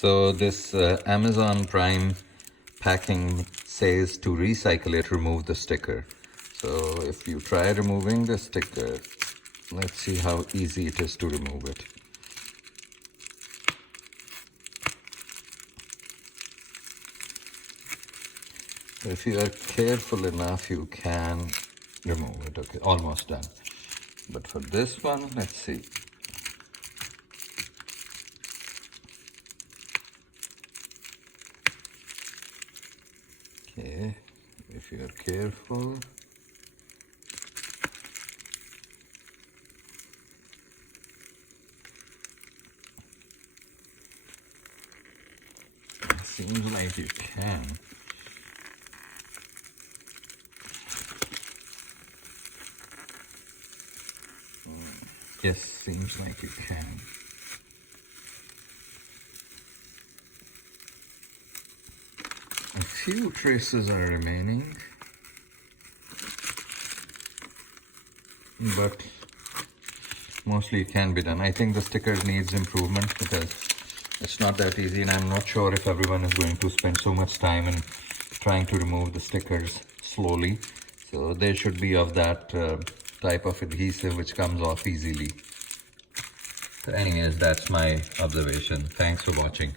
So this Amazon Prime packing says to recycle it, remove the sticker. So if you try removing the sticker, let's see how easy it is to remove it. If you are careful enough, you can remove it. Okay, almost done. But for this one, let's see. Okay, if you are careful. It seems like you can. Yes, seems like you can. A few traces are remaining, but mostly it can be done. I think the sticker needs improvement because it's not that easy, and I'm not sure if everyone is going to spend so much time in trying to remove the stickers slowly. So there should be of that type of adhesive which comes off easily. So anyways, that's my observation. Thanks for watching.